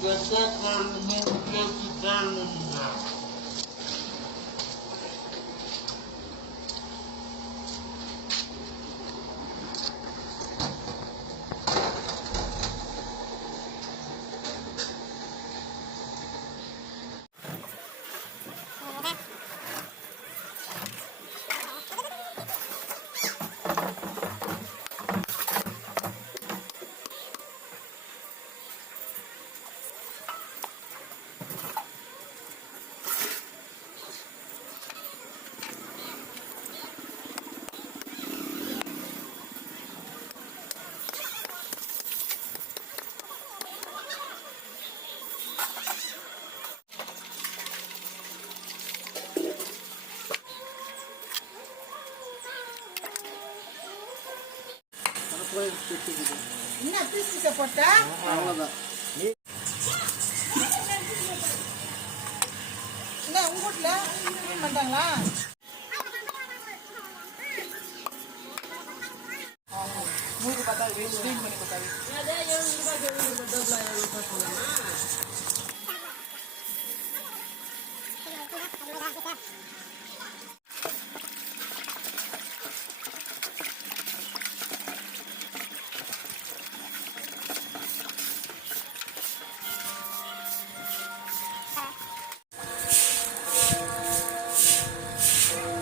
Você quer comer o que vai no lugar. என்ன பீஸிக்க போட்ட? அவ்வளோதான் என்ன உங்க வீட்ல க்ளீன் பண்ணிட்டாங்களா மூணு பார்த்தா க்ளீன் பண்ணி கொடுத்தாரு